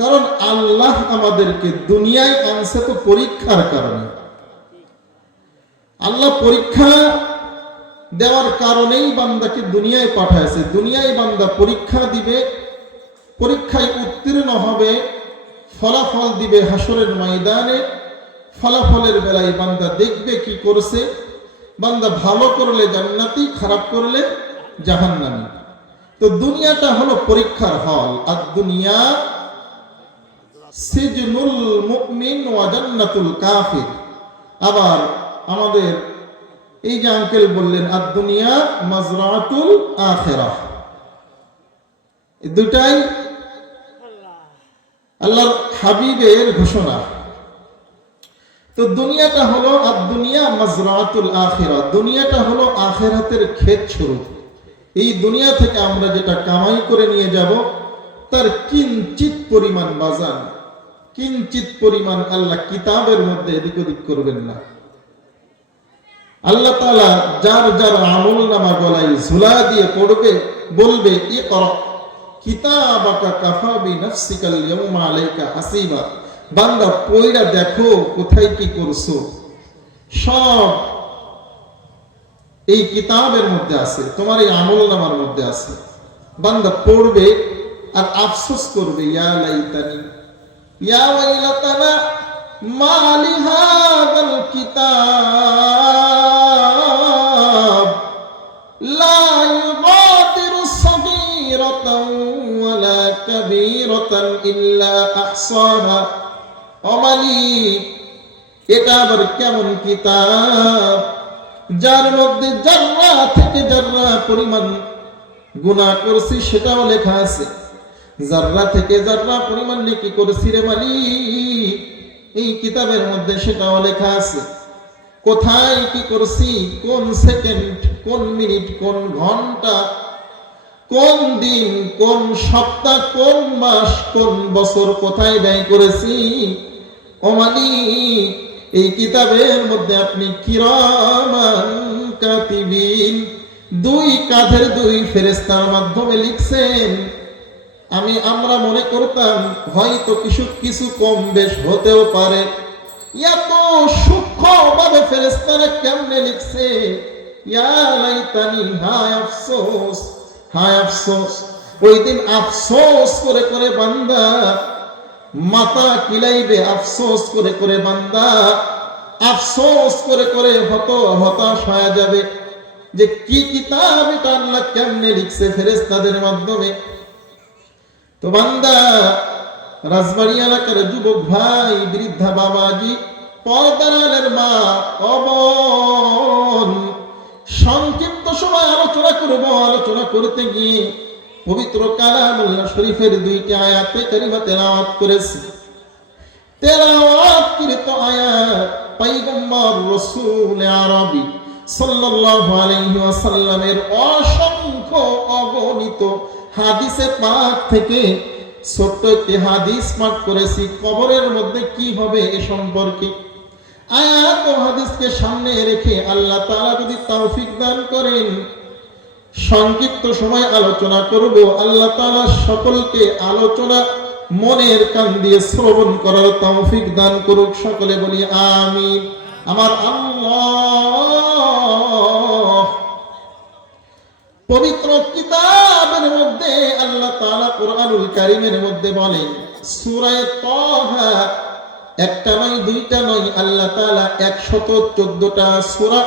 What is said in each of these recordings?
কারণ আল্লাহ আমাদেরকে দুনিয়ায় আনছে তো পরীক্ষার কারণে। আল্লাহ পরীক্ষা দেওয়ার কারণেই বান্দাকে দুনিয়ায় পাঠাইছে। দুনিয়ায় বান্দা পরীক্ষা দিবে, পরীক্ষায় উত্তীর্ণ হবে, ফলাফল দিবে হাসরের ময়দানে। ফলাফলের বেলায় বান্দা দেখবে কি করছে। বান্দা ভালো করলে জান্নাতি, খারাপ করলে জাহান্নামী। তো দুনিয়াটা হলো পরীক্ষার হল। আর দুনিয়া সিজনুল মুমিন ওয়া জান্নাতুল কাফির। আবার আমাদের এই যে আঙ্কেল বললেন আর দুনিয়া মাজরাতুল আখিরাহ, এই দুটাই আল্লাহর হাবিবের ঘোষণা। তো দুনিয়াটা হলো আর দুনিয়া মাজরাতুল আখিরাহ, দুনিয়াটা হলো আখিরাতের ক্ষেত স্বরূপ। এই দুনিয়া থেকে আমরা যেটা কামাই করে নিয়ে যাব তার কিঞ্চিত পরিমাণ বাজান, কিঞ্চিত পরিমাণ আল্লাহ কিতাবের মধ্যে এদিক ওদিক করবেন না। আল্লাহ তাআলা যার যার আমল নামা গলায় ঝুলা দিয়ে পড়বে, বলবে ইকরা কিতাবাকা কাফা বিনাফসিকাল ইয়াউমা আলাইকা হাসিবা। বান্দা পড়া দেখো কোথায় কি করছো, সব এই কিতাবের মধ্যে আছে, তোমার এই আমল নামার মধ্যে আছে। বান্দা পড়বে আর আফসোস করবে, ইয়া লাইতানি ইয়া ওয়াইলাতানা মা লিহাদাল কিতাব লা ইউগাদিরু সাগীরাতান ওয়ালা কাবীরাতান ইল্লা আহসাহা। ও মালিক, এটা আবার কেমন কিতাব যার মধ্যে জাররা থেকে জাররা পরিমাণ গুনাহ করছি সেটাও লেখা আছে, জাররা থেকে জাররা পরিমাণ নেকি করেছি রে মালিক, এই কিতাবের মধ্যে সেটাও লেখা আছে। কোথায় কি করছি, কোন সেকেন্ড, কোন মিনিট, কোন ঘন্টা, কোন দিন, কোন সপ্তাহ, কোন মাস, কোন বছর কোথায় ব্যয় করেছি, ও মালিক এই কিতাবের মধ্যে আপনি কিরামান কাতিবিন, দুই কাঁধের দুই ফেরেশতার মাধ্যমে লিখছেন। আমরা মনে করতাম হয়তো কিছু কম বেশ হতেও পারে, এত সূক্ষ্মভাবে ফেরেশতারা কেমনে লিখছে। ইয়া লাইতানি, হায় আফসোস, হায় আফসোস। ওই দিন আফসোস করে করে বান্দা মাথা কিলাইবে, আফসোস করে করে বান্দা আফসোস করে করে হতাশ হয়ে যাবে যে কি কিতাব এটা আল্লাহ কেমনে লিখছে ফেরেশতাদের মাধ্যমে। তো বান্দা, রাজবাড়ী এলাকার যুবক ভাই, বৃদ্ধা বাবাজি, পর্দার মা, অবন, সংক্ষিপ্ত সময় আলোচনা করব। আলোচনা করতে গিয়ে পবিত্র কালামুল্লাহ শরীফের দুইটি আয়াতে কারিমা তেলাওয়াত করেছি। তেলাওয়াতকৃত আয়াত পয়গম্বর রাসূল আরবি সাল্লাল্লাহু আলাইহি ওয়াসাল্লামের অসংখ্য অগণিত হাদিসে পাক থেকে ছোট্ট একটি হাদিস পাঠ করেছি কবরের মধ্যে কি হবে এ সম্পর্কে। আয়াত ও হাদিসকে সামনে রেখে আল্লাহ তাআলা যদি তৌফিক দান করেন সংক্ষিপ্ত সময় আলোচনা করব। আল্লাহ তাআলা সকলকে আলোচনা মনের কান দিয়ে শ্রবণ করার তৌফিক দান করুক। সকলে বলি আমিন। আমার আল্লাহ পবিত্র কিতাবের মধ্যে আল্লাহ তাআলা কুরআনুল কারীমের মধ্যে বলেন, সূরা তাহা একটা নয়, দুইটা নয়, আল্লাহ তাআলা 114টা সূরা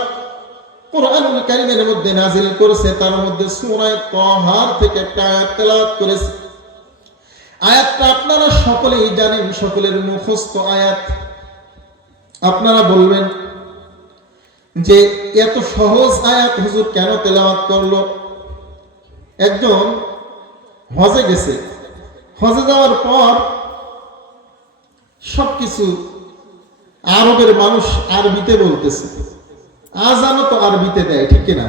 কুরআনুল কারীমের মধ্যে নাযিল করেছে। তার মধ্যে সূরা তাহার থেকে একটা আয়াত তেলাওয়াত করেছে। আয়াতটা আপনারা সকলেই জানেন, সকলের মুখস্থ আয়াত। আপনারা বলবেন যে এত সহজ আয়াত হুজুর কেন তেলাওয়াত করলো? একজন হজে গেছে, হজে যাওয়ার পর সবকিছু আরবের মানুষ আরবিতে বলতেছে, আজানও তো আরবিতে দেয়, ঠিক কিনা?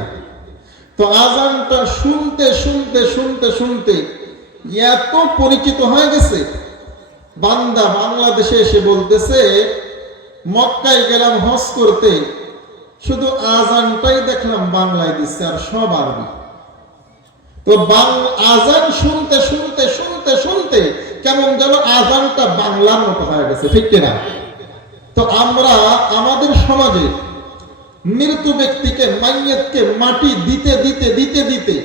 তো আজানটা শুনতে শুনতে শুনতে শুনতে এত পরিচিত হয়ে গেছে, বান্দা বাংলাদেশে এসে বলতেছে মক্কায় গেলাম হজ করতে, শুধু আজানটাই দেখলাম বাংলায় দিচ্ছে আর সব আরবি। তো আজান শুনতে শুনতে শুনতে শুনতে কেমন যেন আজানটা বাংলার মতো হয়ে গেছে, ঠিক কিনা? তো আমরা আমাদের সমাজে মৃত্যু ব্যক্তিকে, মাইয়াতকে মাটি দিতে দিতে দিতে দিতে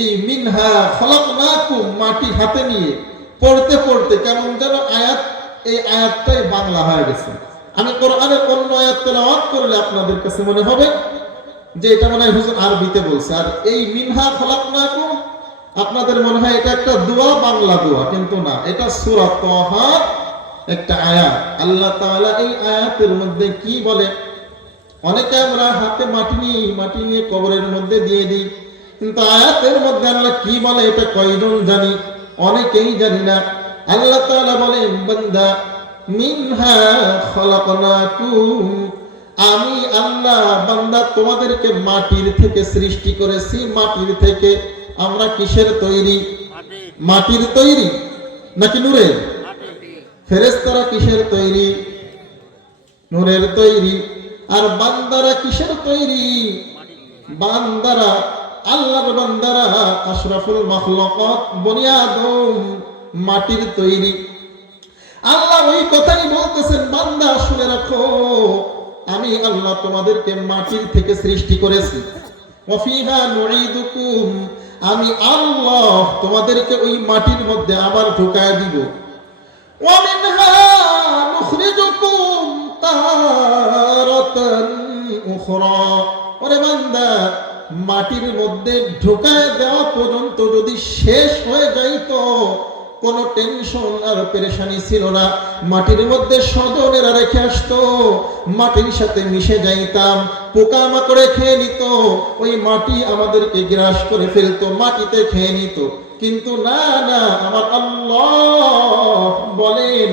এই মিনহা খলাকনাকুম মাটি হাতে নিয়ে পড়তে পড়তে কেমন যেন আয়াত, এই আয়াতটাই বাংলা হয়ে গেছে। আমি কোরআনের অন্য আয়াত তেলাওয়াত করলে আপনাদের কাছে মনে হবে যে এটা মনে হয় হুজুর আরবিতে বলছে, আর এই মিনহা খলাকনাকুম আপনাদের মনে হয় এটা একটা দোয়া, বাংলা দোয়া, কিন্তু না, এটা সূরা তাহা একটা আয়াত। আল্লাহ তাআলা এই আয়াতের মধ্যে কি বলে? অনেকে আমরা হাতে মাটি নিয়ে কবরের মধ্যে দিয়ে দিই, কিন্তু আয়াতের মধ্যে আল্লাহ কি বলে এটা কয়জন জানি? অনেকেই জানি না। আল্লাহ তাআলা বলেন, বান্দা মিনহা খলাকনাকুম, আমি আল্লাহ বান্দা তোমাদেরকে মাটির থেকে সৃষ্টি করেছি। মাটির থেকে। আমরা কিসের তৈরি? মাটির তৈরি নাকি নূরের? ফেরেশতারা কিসের তৈরি? নূরের তৈরি। আর বান্দারা কিসের তৈরি? বান্দারা, আল্লাহর বান্দারা, আশরাফুল মাখলুকাত বনি আদম মাটির তৈরি। আল্লাহ ওই কথাই বলতেছেন, বান্দা শুনে রাখো, আমি আল্লাহ তোমাদেরকে মাটির থেকে সৃষ্টি করেছি। ওয়াফিহা নুঈদুকুম, আমি আল্লাহ তোমাদেরকে ওই মাটির মধ্যে আবার ঢুকায় দিব। ওয়া মিনহা নুখরিজুকুম তারাতান উখরা, ওরে বান্দা মাটির মধ্যে ঢুকায় দেওয়া পর্যন্ত যদি শেষ হয়ে যাইতো, কোনো টেনশন আর পেরেশানি ছিল না। মাটির মধ্যে স্বজনেরা রেখে আসতো, মাটির সাথে মিশে যাইতাম, পোকামাকড়ে খেয়ে নিত, ওই মাটি আমাদেরকে গ্রাস করে ফেলতো, মাটিতে খেয়ে নিত। কিন্তু না না, আমার আল্লাহ বলেন,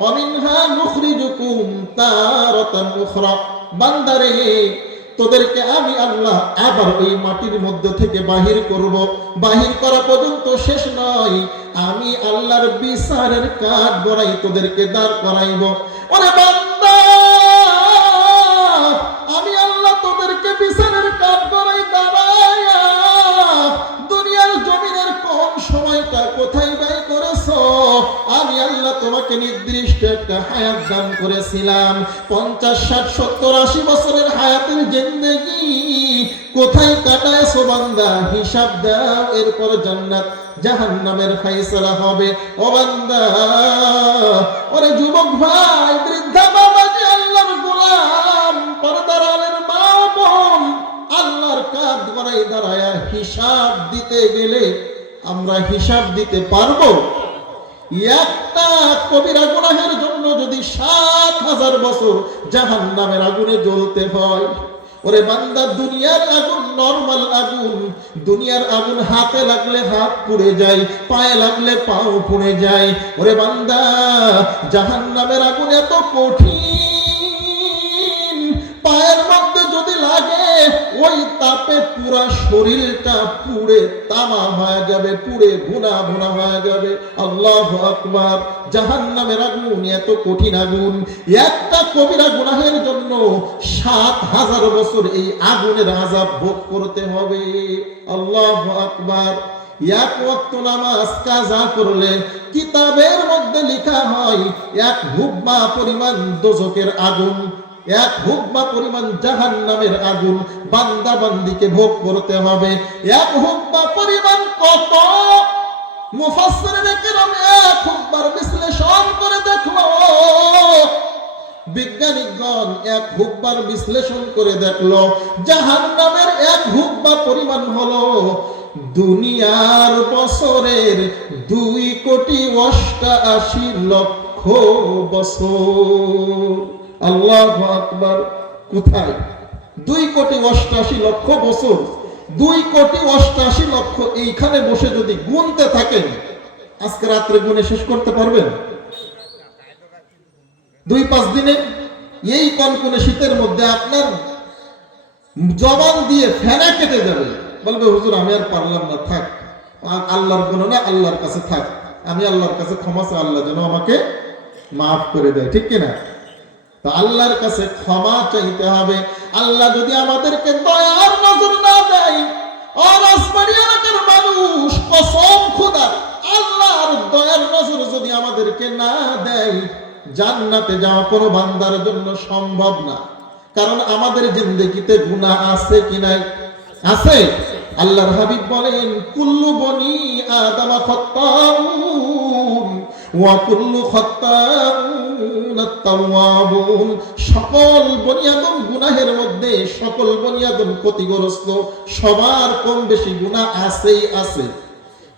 ওয়ামিনহা নুখরিজুকুম তারাতান উখরা, বান্দারে তোদেরকে আমি আল্লাহ আবার ওই মাটির মধ্য থেকে বাহির করব। বাহির করা পর্যন্ত শেষ নয়, আমি আল্লাহর বিচারের কাঠ গড়াই তোদেরকে দাঁড় করাইব। ওরে বান্দা, আমি আল্লাহ তোদেরকে বিচারের কাঠ গড়াই দাঁড়াইয়া দুনিয়ার জমিনের কোন সময়টা কোথায় ব্যয় করেছো? আমি আল্লাহ তোমাকে নির্দিষ্ট একটা হায়াত দান করেছিলাম, 50, 60, 70, 80 বছরের হায়াতের জিন্দেগি কোথায় কাটায়ছো বান্দা? হিসাব দাও, এরপর জান্নাত জাহান্নামের ফয়সালা হবে। ও বান্দা, ওরে যুবক ভাই, বৃদ্ধা বাবাজি, আল্লাহর গোলাম, পর্দার আলের মা বোন, আল্লাহর কাঠ গড়াই দাঁড়ায়া হিসাব দিতে গেলে আমরা হিসাব দিতে পারবো? একটা কবিরা গুনাহের জন্য যদি 7000 বছর জাহান্নামের আগুনে জ্বলতে হয়, ওরে বান্দা দুনিয়ার আগুন নরমাল আগুন, দুনিয়ার আগুন হাতে লাগলে হাত পুড়ে যায়, পায়ে লাগলে পাও পুড়ে যায়। ওরে বান্দা, জাহান্নামের আগুন এত কঠিন, পায়ের মধ্যে যদি লাগে ওই তাপে পুরা শরীরটা পুড়ে তামা হয়ে যাবে, পুড়ে ভুনা ভুনা হয়ে যাবে। আল্লাহু আকবার। জাহান্নামের আগুন এত কঠিন আগুন, একটা কবিরা গুনাহের জন্য 7000 বছর এই আগুনের আযাব ভোগ করতে হবে। আল্লাহু আকবার। এক ওয়াক্ত নামাজ কাজা করলে কিতাবের মধ্যে লেখা হয় 1 হুব্বা পরিমাণ দোজখের আগুন, 1 হুব্বা পরিমাণ জাহান্নামের আগুন বান্দা বান্দিকে ভোগ করতে হবে। 1 হুব্বা পরিমাণ কত? মুফাসসিরিনে কেরাম 1 হুব্বার বিশ্লেষণ করে দেখলো, বিজ্ঞানীগণ 1 হুব্বার বিশ্লেষণ করে দেখলো, জাহান্নামের 1 হুব্বা পরিমাণ হলো দুনিয়ার বছরের 2,88,00,000 বছর। আল্লাহু আকবার। কোথায়? 2,88,00,000 বছর। 2,88,00,000 এইখানে বসে যদি গুনতে থাকেন, আজকে রাত্রে গুনে শেষ করতে পারবেন? 2-5 দিনে এই কনকনে শীতের মধ্যে আপনার জবান দিয়ে ফেনা কেটে যাবে, বলবে হুজুর আমি আর পারলাম না, থাক, আল্লাহর গণনা আল্লাহর কাছে থাক, আমি আল্লাহর কাছে ক্ষমা চাই, আল্লাহ যেন আমাকে মাফ করে দেয়, ঠিক কিনা? তো আল্লাহর কাছে ক্ষমা চাইতে হবে। আল্লাহ যদি আমাদেরকে দয়ার নজর না দেয়, আর আসমানি এলাকার মানুষ, কসম খোদা, আল্লাহর দয়ার নজর যদি আমাদেরকে না দেয়, জান্নাতে যাওয়া কোনো বান্দার জন্য সম্ভব না। কারণ আমাদের জিন্দেগিতে গুনাহ আছে কি নাই? আছে। আল্লাহর হাবিব বলেন, কুল্লু বনি আদম খাত্তাউন ওয়া কুল্লু খাত্তাউন আত-তাওয়াবুন। সকল বনি আদম গুনাহের মধ্যে, সকল বনি আদম ক্ষতিগ্রস্ত, সবার কম বেশি গুনাহ আছেই আছে।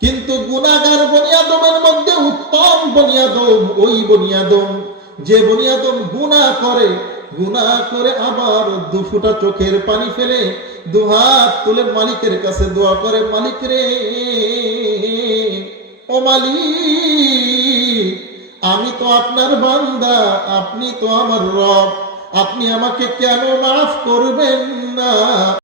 কিন্তু গুনাহগার বনি আদমের মধ্যে উত্তম বনি আদম ওই বনি আদম যে বনি আদম গুনাহ করে আবার দুফোঁটা চোখের পানি ফেলে দুহাত তুলে মালিকের কাছে দোয়া করে, মালিক রে, ও মালিক, আমি তো আপনার বান্দা, আপনি তো আমার রব, আপনি আমাকে কেন মাফ করবেন না?